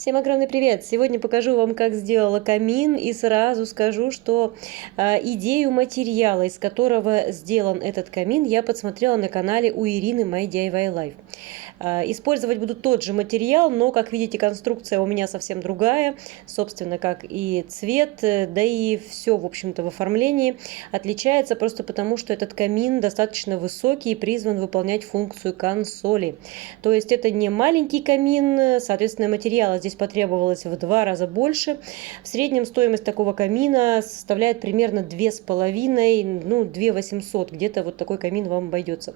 Всем огромный привет! Сегодня покажу вам, как сделала камин, и сразу скажу, что идею материала, из которого сделан этот камин, я подсмотрела на канале у Ирины My DIY Life. Использовать буду тот же материал, но, как видите, конструкция у меня совсем другая, собственно, как и цвет, да и все, в общем-то, в оформлении отличается просто потому, что этот камин достаточно высокий и призван выполнять функцию консоли. То есть это не маленький камин, соответственно, материала здесь потребовалось в 2 раза больше. В среднем стоимость такого камина составляет примерно 2,5, ну, 2 800, где-то вот такой камин вам обойдется.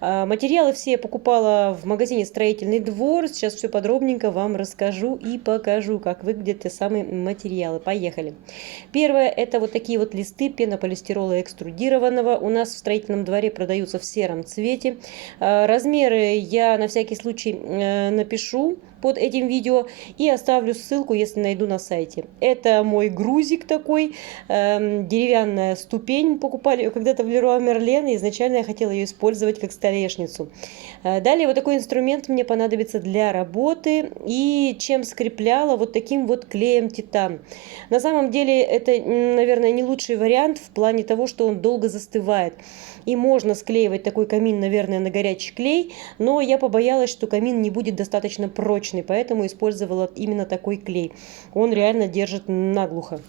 Материалы все я покупала в магазине «Строительный двор». Сейчас все подробненько вам расскажу и покажу, как выглядят те самые материалы. Поехали. Первое — это вот такие вот листы пенополистирола экструдированного. У нас в строительном дворе продаются в сером цвете. Размеры я на всякий случай напишу под этим видео и оставлю ссылку, если найду на сайте. Это мой грузик такой, деревянная ступень. Покупали ее когда-то в Леруа Мерлен, и изначально я хотела ее использовать как столешницу. Далее вот такой инструмент мне понадобится для работы, и чем скрепляла вот таким вот клеем титан. На самом деле это, наверное, не лучший вариант в плане того, что он долго застывает. И можно склеивать такой камин, наверное, на горячий клей, но я побоялась, что камин не будет достаточно прочный, поэтому использовала именно такой клей. Он реально держит наглухо.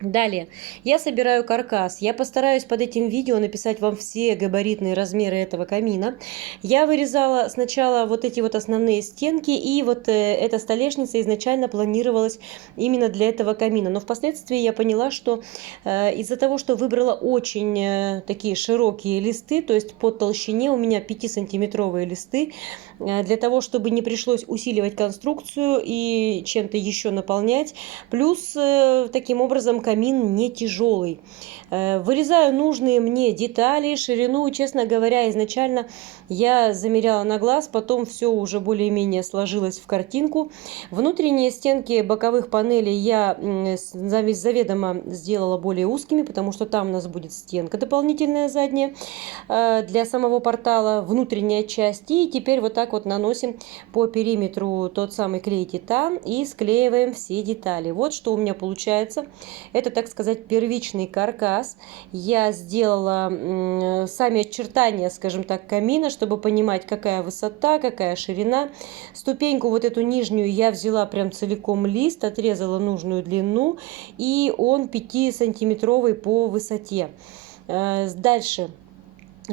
Далее, я собираю каркас. Я постараюсь под этим видео написать вам все габаритные размеры этого камина. Я вырезала сначала вот эти вот основные стенки, и вот эта столешница изначально планировалась именно для этого камина. Но впоследствии я поняла, что из-за того, что выбрала очень такие широкие листы, то есть по толщине у меня 5-сантиметровые листы, для того, чтобы не пришлось усиливать конструкцию и чем-то еще наполнять. Плюс таким образом камин не тяжелый. Вырезаю нужные мне детали, ширину. Честно говоря, изначально я замеряла на глаз, потом все уже более-менее сложилось в картинку. Внутренние стенки боковых панелей я заведомо сделала более узкими, потому что там у нас будет стенка дополнительная задняя для самого портала, внутренняя часть. И теперь вот так вот наносим по периметру тот самый клей титан и склеиваем все детали. Вот что у меня получается. Это, так сказать, первичный каркас. Я сделала сами очертания, скажем так, камина, чтобы понимать, какая высота, какая ширина. Ступеньку вот эту нижнюю я взяла прям целиком лист, отрезала нужную длину, и он 5-сантиметровый по высоте. Дальше.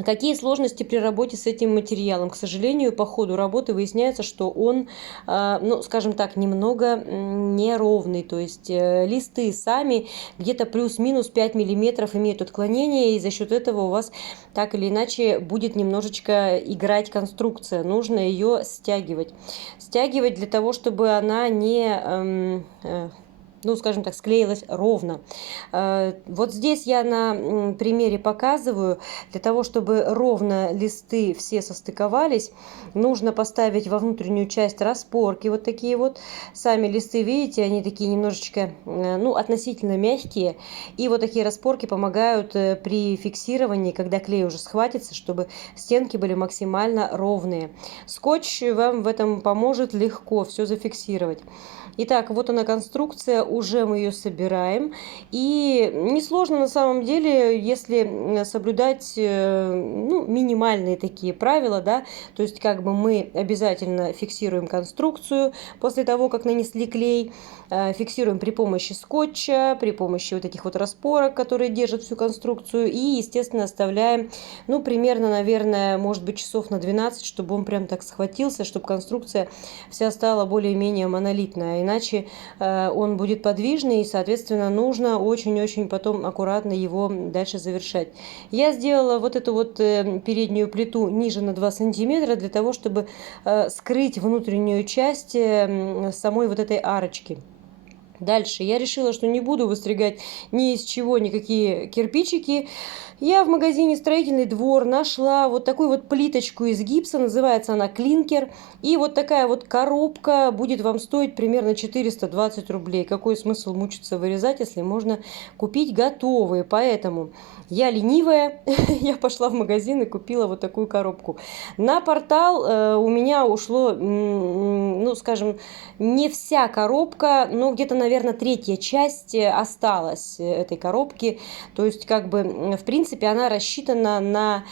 Какие сложности при работе с этим материалом? К сожалению, по ходу работы выясняется, что он, ну, скажем так, немного неровный. То есть листы сами где-то плюс-минус 5 миллиметров имеют отклонение, и за счет этого у вас так или иначе будет немножечко играть конструкция. Нужно ее стягивать. Стягивать для того, чтобы она не... ну, скажем так, склеилась ровно. Вот здесь я на примере показываю, для того, чтобы ровно листы все состыковались, нужно поставить во внутреннюю часть распорки, вот такие вот. Сами листы, видите, они такие немножечко, ну, относительно мягкие, и вот такие распорки помогают при фиксировании, когда клей уже схватится, чтобы стенки были максимально ровные. Скотч вам в этом поможет легко все зафиксировать. Итак, вот она конструкция, уже мы ее собираем. И несложно на самом деле, если соблюдать ну, минимальные такие правила, да, то есть как бы мы обязательно фиксируем конструкцию после того, как нанесли клей, фиксируем при помощи скотча, при помощи вот этих вот распорок, которые держат всю конструкцию, и, естественно, оставляем, ну, примерно, наверное, может быть, часов на 12, чтобы он прям так схватился, чтобы конструкция вся стала более-менее монолитная. Иначе он будет подвижный, и, соответственно, нужно очень-очень потом аккуратно его дальше завершать. Я сделала вот эту вот переднюю плиту ниже на 2 сантиметра для того, чтобы скрыть внутреннюю часть самой вот этой арочки. Дальше я решила, что не буду выстригать ни из чего никакие кирпичики. Я в магазине «Строительный двор» нашла вот такую вот плиточку из гипса, называется она клинкер. И вот такая вот коробка будет вам стоить примерно 420 рублей. Какой смысл мучиться вырезать, если можно купить готовые? Поэтому я ленивая, я пошла в магазин и купила вот такую коробку. На портал у меня ушло, ну, скажем, не вся коробка, но где-то, наверное, третья часть осталась этой коробки. То есть, как бы, в принципе, она рассчитана на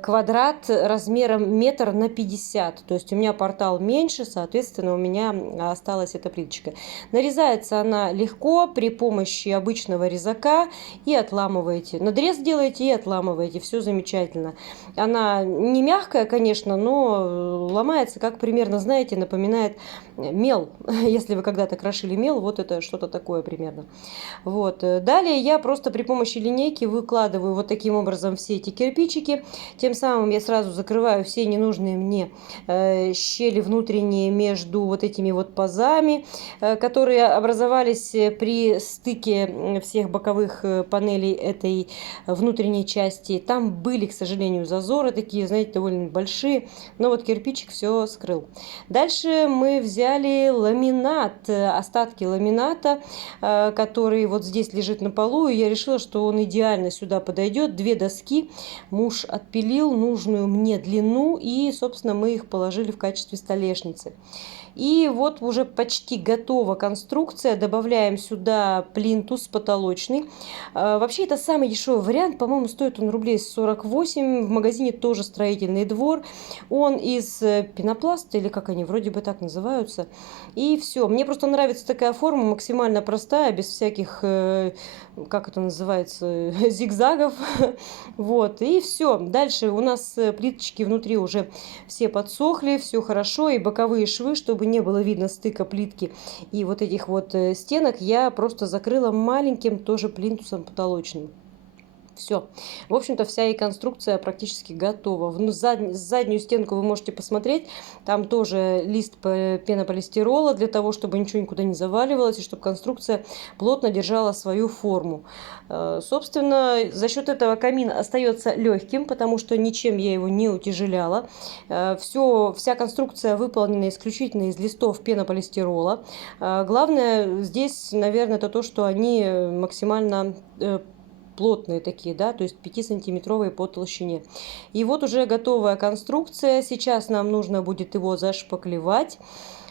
квадрат размером метр на 50. То есть у меня портал меньше, соответственно, у меня осталась эта плиточка. Нарезается она легко при помощи обычного резака и отламываете. Надрез делаете и отламываете. Все замечательно. Она не мягкая, конечно, но ломается, как примерно, знаете, напоминает мел. Если вы когда-то крошили мел, вот это что-то такое примерно. Вот. Далее я просто при помощи линейки выкладываю вот таким образом все эти кирпичики. Тем самым я сразу закрываю все ненужные мне щели внутренние между вот этими вот пазами, которые образовались при стыке всех боковых панелей этой внутренней части. Там были, к сожалению, зазоры такие, знаете, довольно большие, но вот кирпичик все скрыл. Дальше мы взяли ламинат, остатки ламината, который вот здесь лежит на полу, и я решила, что он идеально сюда подойдет. Две доски муж отпилил нужную мне длину, и, собственно, мы их положили в качестве столешницы. И вот уже почти готова конструкция. Добавляем сюда плинтус потолочный. Вообще это самый дешевый вариант. По-моему, стоит он рублей 48. В магазине тоже «Строительный двор». Он из пенопласта, или как они вроде бы так называются. И все. Мне просто нравится такая форма, максимально простая, без всяких, как это называется, зигзагов. Вот. И все. Дальше у нас плиточки внутри уже все подсохли, все хорошо. И боковые швы, чтобы не было видно стыка плитки и вот этих вот стенок, я просто закрыла маленьким тоже плинтусом потолочным. Все. В общем-то, вся и конструкция практически готова. Заднюю стенку вы можете посмотреть. Там тоже лист пенополистирола для того, чтобы ничего никуда не заваливалось и чтобы конструкция плотно держала свою форму. Собственно, за счет этого камин остается легким, потому что ничем я его не утяжеляла. Вся конструкция выполнена исключительно из листов пенополистирола. Главное здесь, наверное, это то, что они максимально плотные такие, да, то есть 5-сантиметровые по толщине. И вот уже готовая конструкция. Сейчас нам нужно будет его зашпаклевать,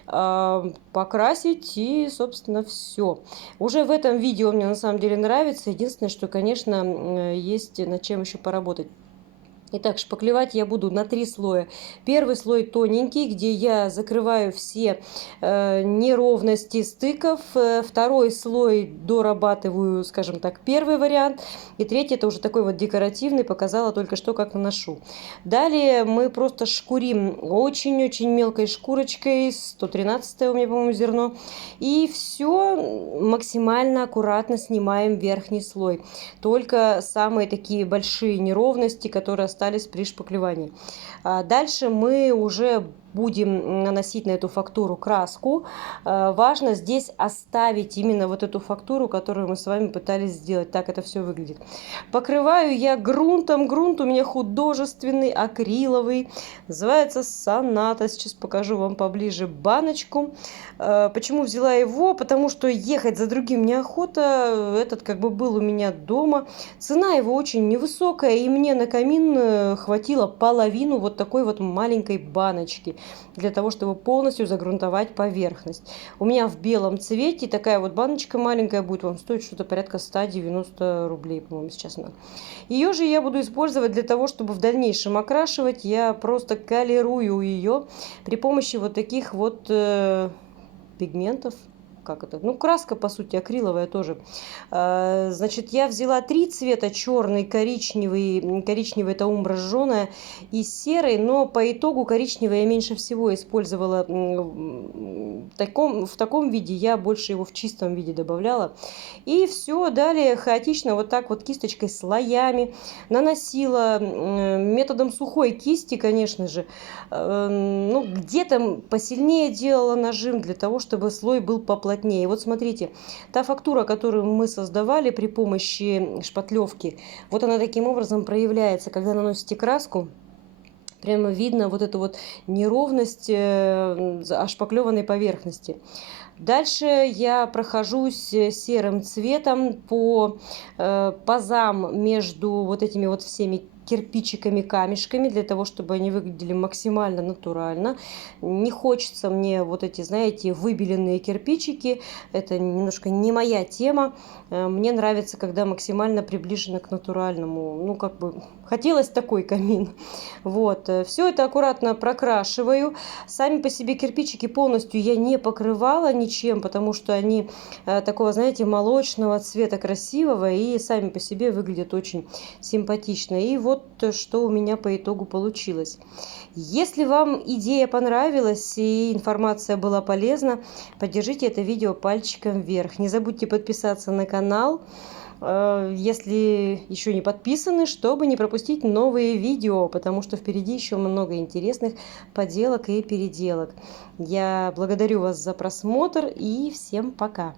покрасить, и, собственно, все. Уже в этом видео мне на самом деле нравится. Единственное, что, конечно, есть над чем еще поработать. Итак, шпаклевать я буду на 3 слоя. Первый слой тоненький, где я закрываю все неровности стыков. Второй слой дорабатываю, скажем так, первый вариант. И третий, это уже такой вот декоративный, показала только что, как наношу. Далее мы просто шкурим очень-очень мелкой шкурочкой, 113 у меня, по-моему, зерно. И все максимально аккуратно снимаем верхний слой. Только самые такие большие неровности, которые остались при шпаклевании. Дальше мы уже будем наносить на эту фактуру краску. Важно здесь оставить именно вот эту фактуру, которую мы с вами пытались сделать. Так это все выглядит. Покрываю я грунтом. Грунт у меня художественный, акриловый. Называется «Соната». Сейчас покажу вам поближе баночку. Почему взяла его? Потому что ехать за другим неохота. Этот как бы был у меня дома. Цена его очень невысокая, и мне на камин хватило половину вот такой вот маленькой баночки для того, чтобы полностью загрунтовать поверхность. У меня в белом цвете такая вот баночка маленькая будет вам стоить что-то порядка 190 рублей, по-моему, сейчас она. Ее же я буду использовать для того, чтобы в дальнейшем окрашивать. Я просто колерую ее при помощи вот таких вот пигментов. Как это? Ну, краска, по сути, акриловая тоже. Значит, я взяла 3 цвета: черный, коричневый, коричневый это умбра жженая, и серый, но по итогу коричневый я меньше всего использовала в таком виде, я больше его в чистом виде добавляла. И все, далее хаотично вот так вот кисточкой слоями наносила, методом сухой кисти, конечно же. Ну, где-то посильнее делала нажим для того, чтобы слой был поплотнее. поплотнее. Вот смотрите, та фактура, которую мы создавали при помощи шпатлевки, вот она таким образом проявляется, когда наносите краску. Прямо видно вот эту вот неровность ошпаклеванной поверхности. Дальше я прохожусь серым цветом по пазам между вот этими вот всеми кирпичиками, камешками, для того, чтобы они выглядели максимально натурально. Не хочется мне вот эти, знаете, выбеленные кирпичики. Это немножко не моя тема. Мне нравится, когда максимально приближено к натуральному. Ну, как бы, хотелось такой камин. Вот. Все это аккуратно прокрашиваю. Сами по себе кирпичики полностью я не покрывала ничем, потому что они такого, знаете, молочного цвета, красивого, и сами по себе выглядят очень симпатично. И вот что у меня по итогу получилось. Если вам идея понравилась и информация была полезна, поддержите это видео пальчиком вверх. Не забудьте подписаться на канал, если еще не подписаны, чтобы не пропустить новые видео, потому что впереди еще много интересных поделок и переделок. Я благодарю вас за просмотр и всем пока!